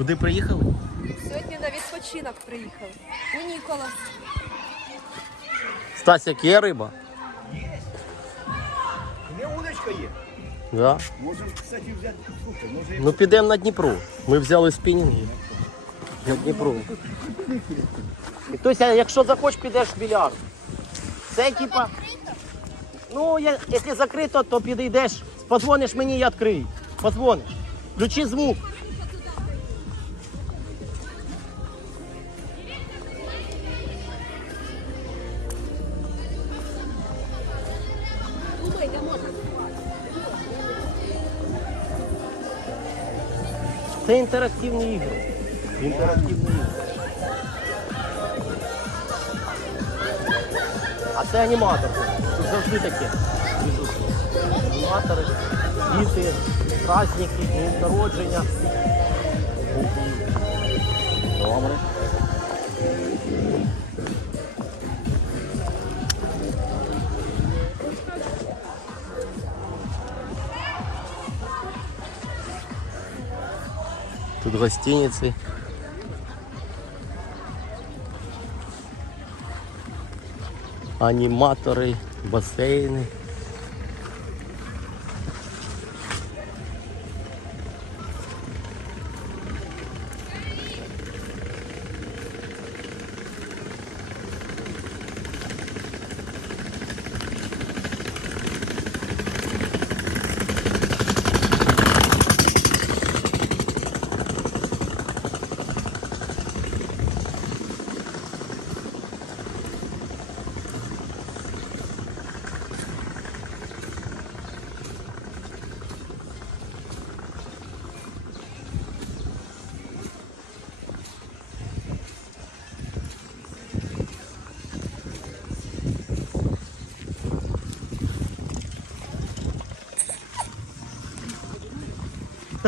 Куди приїхали? Сьогодні на відпочинок приїхали. У Ніколас. Стасік, є риба? Не удочка є. Да. Можемо, кстати, взяти. Слухай, може Ну підемо на Дніпро. Ми взяли спінінги. На Дніпро. І Тося, якщо захочеш, підеш в більярд. Це типа. Ну, я- якщо закрито, то підійдеш, подзвониш мені, я відкрию. Подзвониш. Включи звук. Це інтерактивні ігри. Інтерактивні ігри. А це аніматор. Тут завжди таке. Аніматори, діти, праздники, дні народження. Добре. Тут гостиницы. Аніматори, басейни.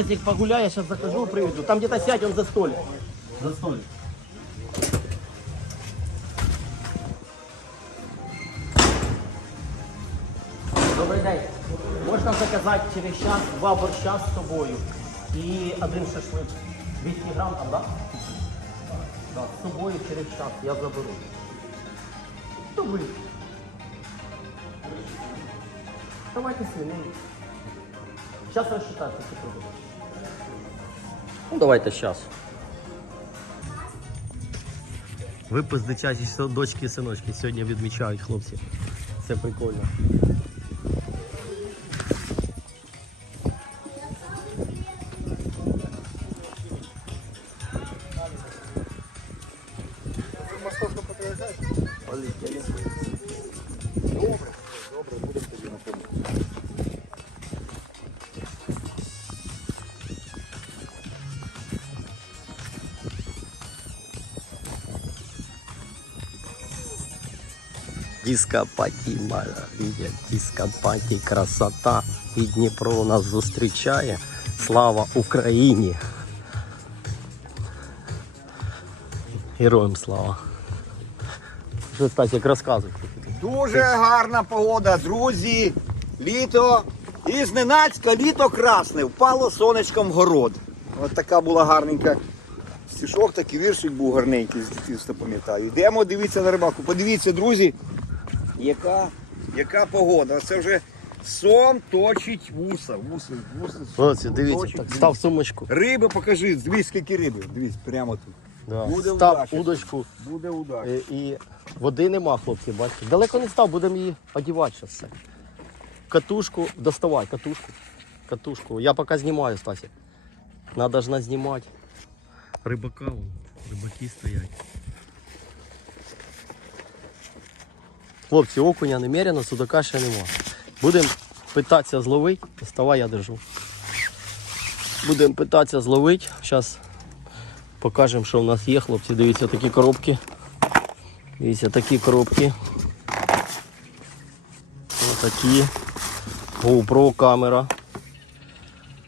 Стасик, погуляй, я сейчас закажу, приведу. Там где-то сядь, он за столик. За столик. Добрий день. Можна заказати через час два борща з собою і один шашлик. 200 грам там, так? Да? Да, з собою через час я заберу. То ви. Давайте свинину. Сейчас рассчитаться, если продукт. Ну, давайте зараз. Випуск дитячі дочки і синочки сьогодні відмічають хлопці. Це прикольно. Дископаті дископаті, красота. І Дніпро нас зустрічає. Слава Україні! Героям слава. Що Стасік, розказуй. Дуже гарна погода, друзі. Літо. І зненацька літо красне. Впало сонечком город. От така була гарненька. Стішок такий віршик був гарненький, з дитинства пам'ятаю. Йдемо дивитися на рибаку. Подивіться, друзі, яка, яка погода. Це вже сон точить вуса. Вуси, вуси. Ось, дивіться, точить так, вуса. став сумочку. Риби покажи, дивись, скільки риби. Дивись, прямо тут. Да. Буде Став удача. удочку. Буде удар. Е, І води нема, хлопці, бачите. Далеко не став, будемо її одягати зараз все. Катушку, доставай, катушку. Катушку. Я поки знімаю, Стасі. Надо ж назнімати. Рибака, вон, рибаки стоять. Хлопці, окуня немерено, судака ще нема. Будемо питатися зловити. Доставай, я держу. Будемо питатися зловити. Зараз покажемо, що в нас є, хлопці. Дивіться такі коробки. Дивіться такі коробки. Отакі. GoPro камера.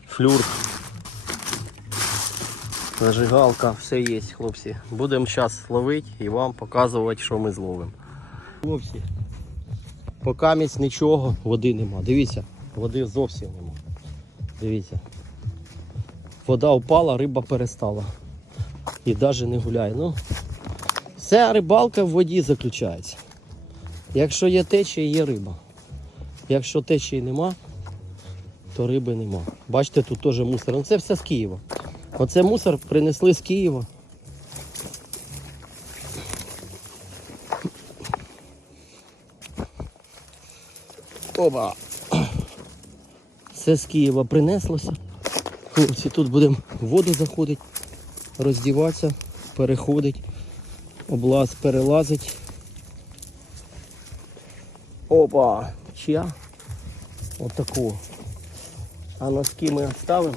Флюр. Зажигалка, все є, хлопці. Будемо зараз ловити і вам показувати, що ми зловимо. Хлопці, поки місць нічого, води нема. Дивіться, води зовсім нема. Дивіться. вода впала, риба перестала. І навіть не гуляє. Ну, вся рибалка в воді заключається. Якщо є течія, є риба. Якщо течії нема, то риби нема. Бачите, тут теж мусор. Ну це все з Києва. Оце мусор принесли з Києва. Оба. Все з Києва принеслося. Хлопці, тут будемо воду заходити, роздіватися, переходить, облаз перелазить. Опа! Чия? Отаку. А носки ми відставимо.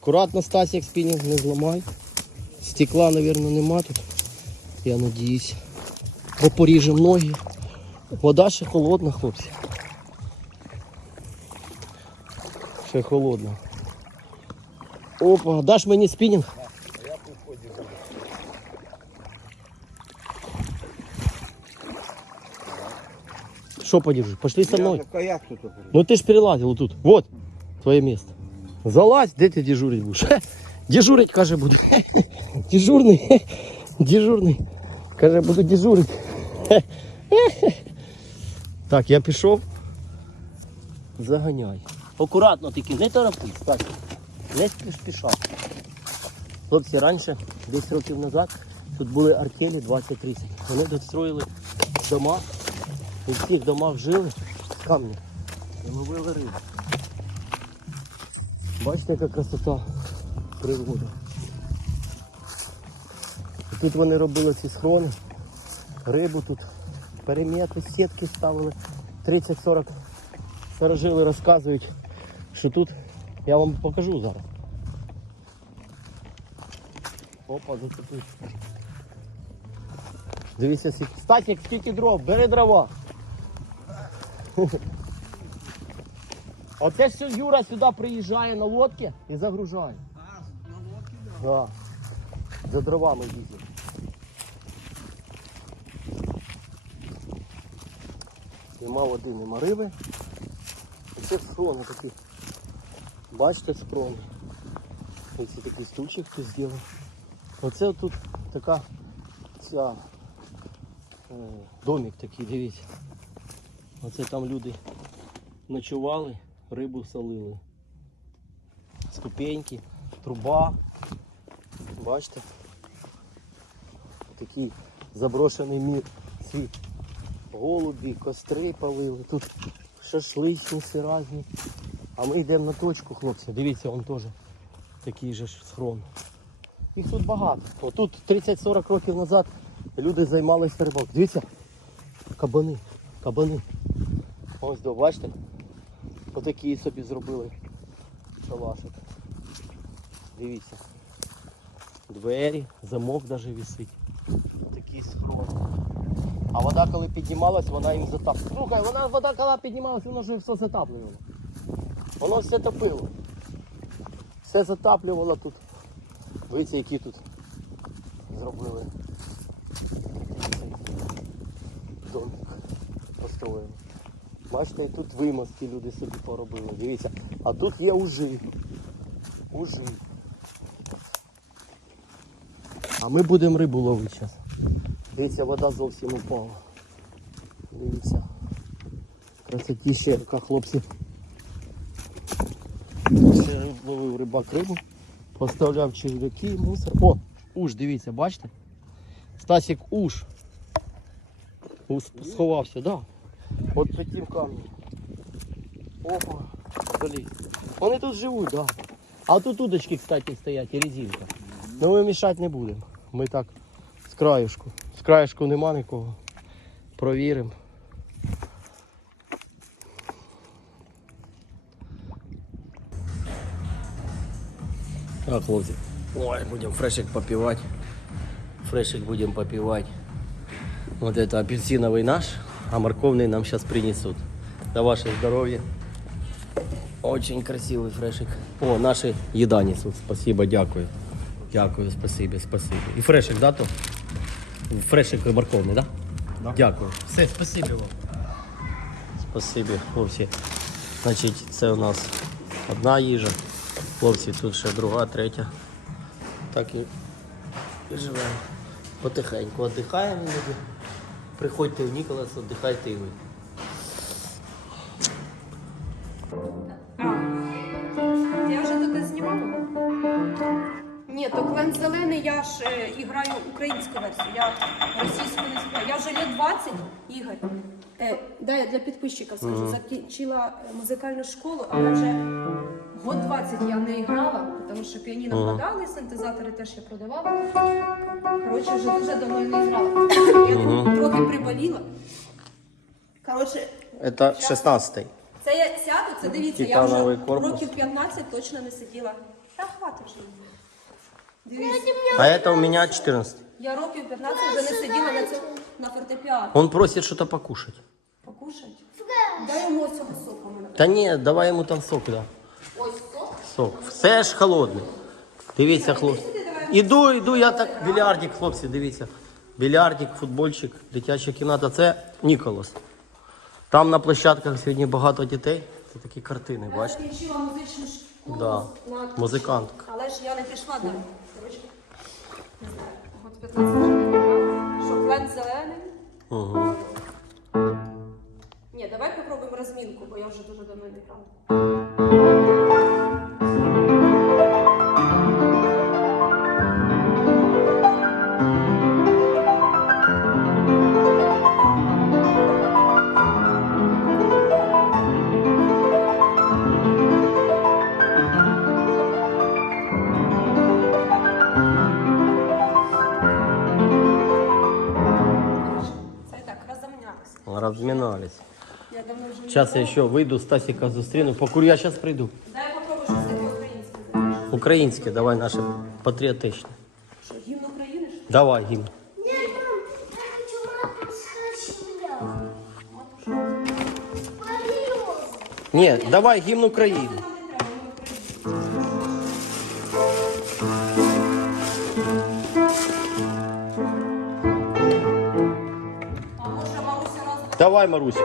Акуратно Стасік спінінг не зламай. Стекла, мабуть, нема тут. Я надіюсь. Бо поріжемо ноги. Вода ще холодна, хлопці. Ще холодна. Опа, даш мені спінінг? Что подержишь? Пошли со мной. Каяк тут. Ну ты ж перелазил вот тут. Вот твое место. Залазь, де ти дежурить будеш? Хе, Дежурить, каже, буду. Хе, Дежурний. хе, Дежурний. Каже, буду дежурить. Так, я пішов. Заганяй. Акуратно тільки, не торопись, так. Не спішав. Хлопці, раніше, десь років назад, тут були артелі 20-30. Вони тут строїли дома. І в цих домах жили з. І ловили рибу. Бачите, яка красота природи. Тут вони робили ці схрони, рибу тут, перемети, сітки ставили. 30-40 старожили розказують, що тут я вам покажу зараз. Опа, зацепив. Дивіться, скільки. Стасік, скільки дров, бери дрова. Оце все Юра сюди приїжджає на лодці і загружає. А, на лодці, так? Да. За дровами їздить. Нема води, нема риби. Оце схрони такі. Бачите схрони. Ось такий стульчик хтось зробив. Оце тут така ця е, домик такий, дивіться. Оце там люди ночували, рибу солили. Ступеньки, труба. Бачите? Такий заброшений мір світ. Голубі, костри палили, тут шашличниці різні. А ми йдемо на точку, хлопці. Дивіться, вон теж такий же ж схрон. Їх тут багато. О, тут 30-40 років назад люди займалися рибалкою. Дивіться, кабани, кабани. Ось до, бачите? Отакі собі зробили шалашик. Дивіться. Двері, замок навіть висить. А вода, коли піднімалась, вона їм затаплювала. Слухай, вона вода, коли піднімалась, воно вже все затаплювало. Воно все топило. Все затаплювало тут. Дивіться, які тут зробили. Домик построїли. Бачите, і тут вимазки люди собі поробили. Дивіться. А тут є ужи. Ужи. А ми будемо рибу ловити зараз. Дивіться, вода зовсім упала. Дивіться. Красотіще, яка хлопці. Ще ловив рибак рибу. Поставляв черв'яки, мусор. О, уж, дивіться, бачите? Стасік уж. Сховався. Да. От тим камнем. Опа, заліз. Вони тут живуть. Да. А тут удочки, кстати, стоять і резинка. Ну ми мішати не будемо. Ми так з краєшку З краєшку нема нікого. Провіримо. Так, хлопці. Ой, будем фрешик попивать. Фрешик будем попивать. Вот это апельсиновый наш, а морковный нам сейчас принесут. На ваше здоровье. Очень красивый фрешик. О, наши еда несут. Спасибо, дякую. Дякую, спасибо, спасибо. І фрешик, да, то? Фрешик морковний, да? Да. Дякую. Все, спасибо вам. Спасибо, хлопці. Значить, це у нас одна їжа. Хлопці, тут ще друга, третя. Так і живемо. Потихеньку віддихаємо іноді. Приходьте в Ніколас, віддихайте і ви. Я вже тут знімала. Ні, то клен зелений, я ж е, і граю українську версію. Я російську не співаю. Я вже лет 20, Ігор. Е, да, я для підписчиків скажу. Закінчила е, музикальну школу, але вже год 20 я не грала, тому що піаніно продали, синтезатори теж я продавала. Коротше, вже дуже давно я не грала. Я трохи приболіла. Коротше, Це 16-й. це я сяду, це дивіться, я Титановий вже корпус. років 15 точно не сиділа. Та хватить вже. А це у мене 14. я років 15 вже не сиділа на цьому на фортепіано. Он просить что-то покушать. Покушать? Дай йому цього соку. мене. Та ні, давай йому там сок, да. Ось сок. Сок. Все ж холодне. Дивіться, хлопці. Іду, іду, я так. Більярдик, хлопці, дивіться. Більярдик, футбольчик, дитяча кімната. Це Ніколас. Там на площадках сьогодні багато дітей. Це такі картини, Я бачите? закінчила музичну школу. Да. на- Музикантка. Але ж я не пішла далі. Коротше, не знаю, год 15 вже не. Що, клен зелений? Угу. Ні, давай попробуємо розмінку, бо я вже дуже давно не грала. Зараз я ще вийду, Стасіка зустріну. Покурю, я зараз прийду. Дай попробуй щось таке українське. Українське, давай наше патріотичне. Що, гімн України? що? Давай гімн. Нет, мам, я хочу матушка семья. Полез. Ні, давай гімн України. Може Маруся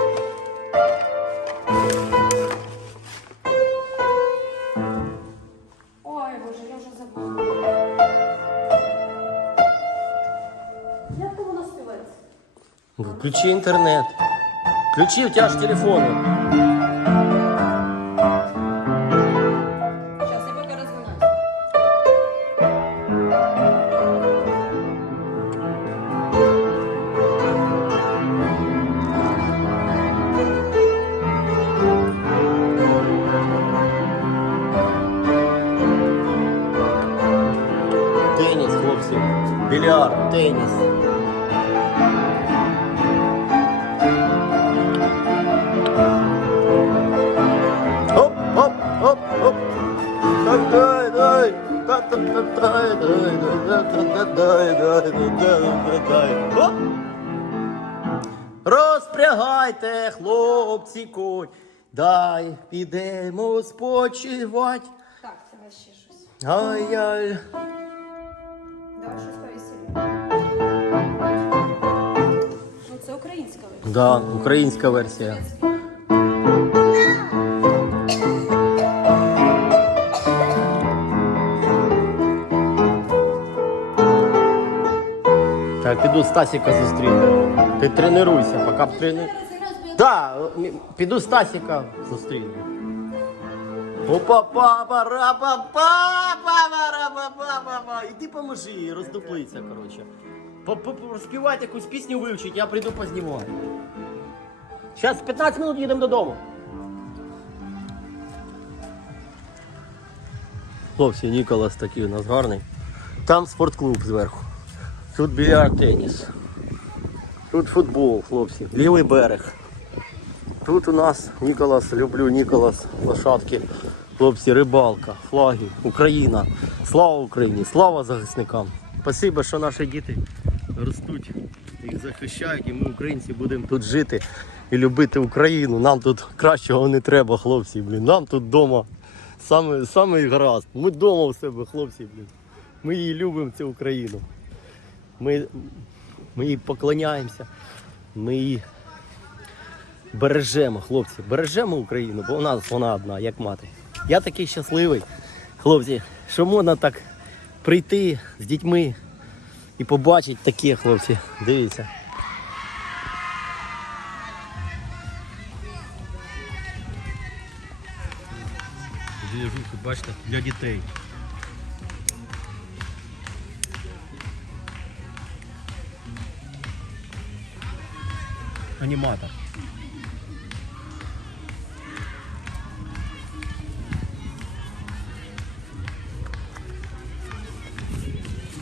Включи интернет. Ключи у тебя же телефоны. Сейчас я пока Теннис, хлопцы. Бильярд. Теннис. Розпрягайте, хлопці, конь. Дай підемо спочивать. Так, давай ще щось. Ай-яй. Давай щось повеселі. Ну, це українська версія. Да, українська версія. Піду Стасіка зустріну. Ти тренуйся, поки б тренуй. Да, піду Стасіка зустріну. опа па па па па па па па па па па Іди поможи їй, роздуплиться, коротше. По- по- по- Співати якусь пісню вивчить, я прийду познімаю. Зараз 15 минут їдемо додому. Хлопці, Ніколас такий у нас гарний. Там спортклуб зверху. Тут більярд теніс. Тут футбол, хлопці. Лівий берег. Тут у нас Ніколас, люблю Ніколас, лошадки. Хлопці, рибалка, флаги, Україна. Слава Україні, слава захисникам. Спасибо, що наші діти ростуть, їх захищають, і ми, українці, будемо тут жити і любити Україну. Нам тут кращого не треба, хлопці. Блін. Нам тут вдома саме, саме гаразд. Ми вдома у себе, хлопці. Блін. Ми її любимо, цю Україну. Ми, ми їй поклоняємося. Ми її бережемо, хлопці, бережемо Україну, бо у нас вона одна, як мати. Я такий щасливий, Хлопці, що можна так прийти з дітьми і побачити таке, хлопці. Дивіться. Двіжухи, бачите, для дітей. Аніматор.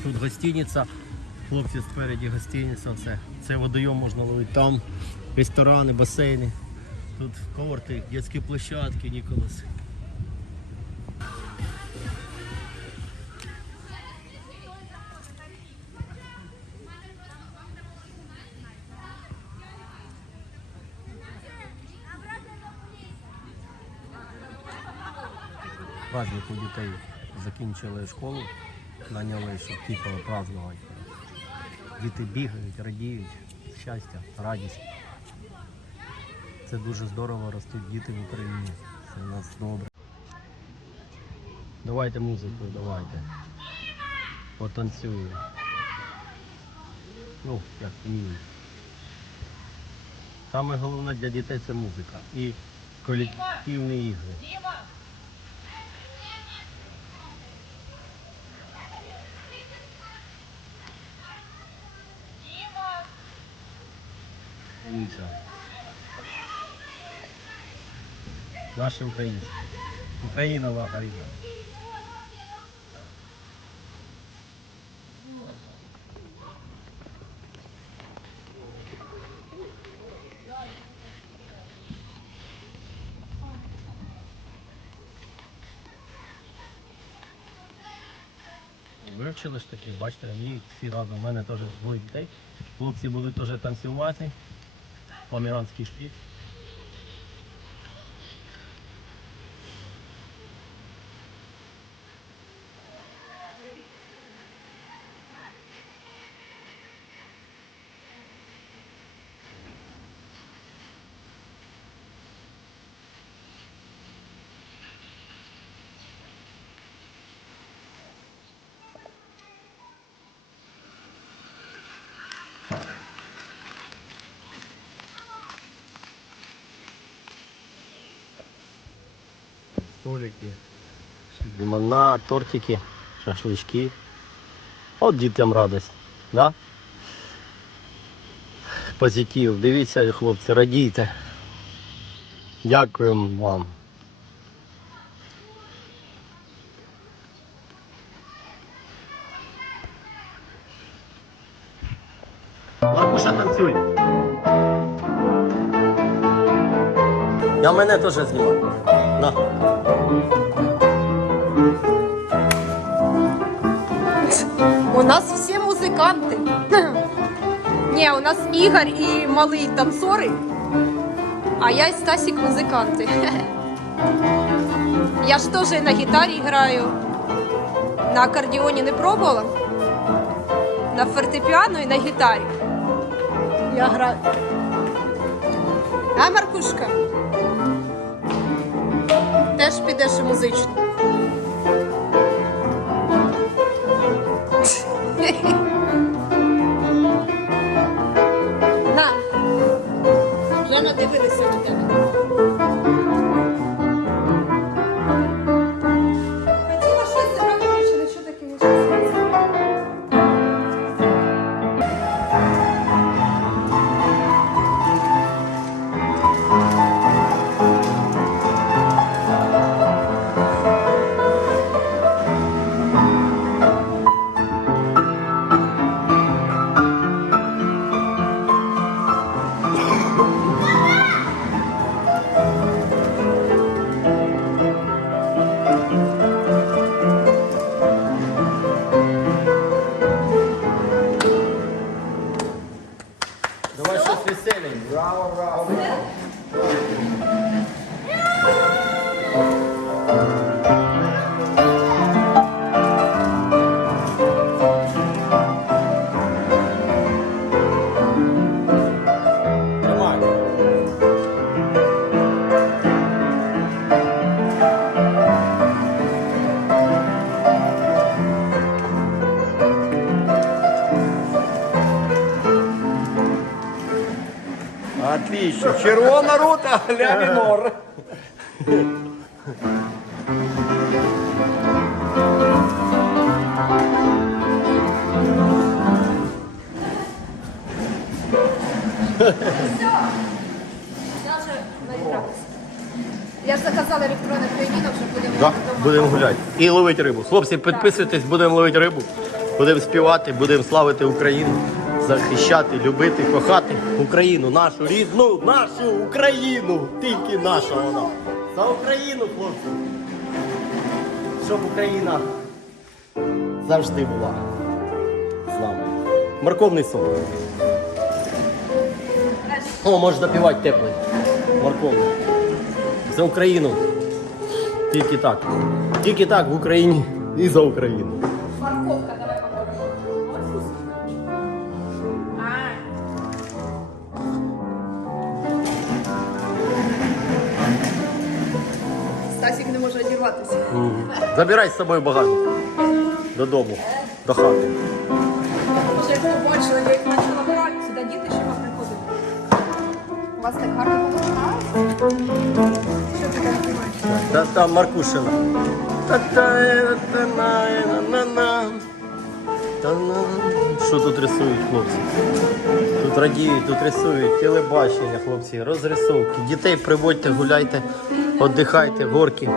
Тут гостиниця. Хлопці спереді гостиниця. Це, це водойом можна ловити. Там ресторани, басейни. Тут корти, дитячі площадки, Ніколас. Праздник у дітей закінчили школу, наняли, щоб типу празднувати. Діти бігають, радіють, щастя, радість. Це дуже здорово ростуть діти в Україні. Це в нас добре. Давайте музику, давайте. Потанцюємо. Ну, як вміємо. Саме головне для дітей це музика і колективні ігри. Наші українці. Українова Україна. Вивчили ж таки, бачите, мені всі разом, у мене теж двоє дітей. Хлопці будуть теж танцювати. Wollen wir noch ins Kiez? Столики. Лимонад, тортики, шашлычки. От дітям радость, да? Позитив. Дивіться, хлопці, радійте. Дякуємо вам. Маркуша, танцюй. Я мене теж знімаю. На. У нас всі музиканти. Ні, у нас Ігор і малий танцори, а я і Стасік музиканти. Я ж теж на гітарі граю. На акордіоні не пробувала. На фортепіано і на гітарі. Я граю. А, Маркушка? Теж підеш у музичну. На. Вже надивилися на тебе. Червона рута, ля мінор. Я ж заказала електронне піаніно, вже будемо Да, будемо гуляти. І ловити рибу. Хлопці, підписуйтесь, будемо ловити рибу, будемо співати, будемо славити Україну, захищати, любити, кохати Україну, нашу рідну, нашу Україну. Тільки наша вона. За Україну, хлопці. Щоб Україна завжди була з нами. Морковний сон. О, можеш допівати теплий. Морковний. За Україну. Тільки так. Тільки так в Україні і за Україну. Не. Забирай з собою багажник. Додому. До хати. Може, як побачили, я їх почала брати, сюди діти ще приходили. У вас так гарно? Що ти так знімаєш? Та там Маркушина. Та-та-та-на-на-на-на. Та-на. Що тут рисують хлопці? Тут радіють, тут рисують, телебачення, хлопці, розрисовки. Дітей приводьте, гуляйте, віддихайте, горки.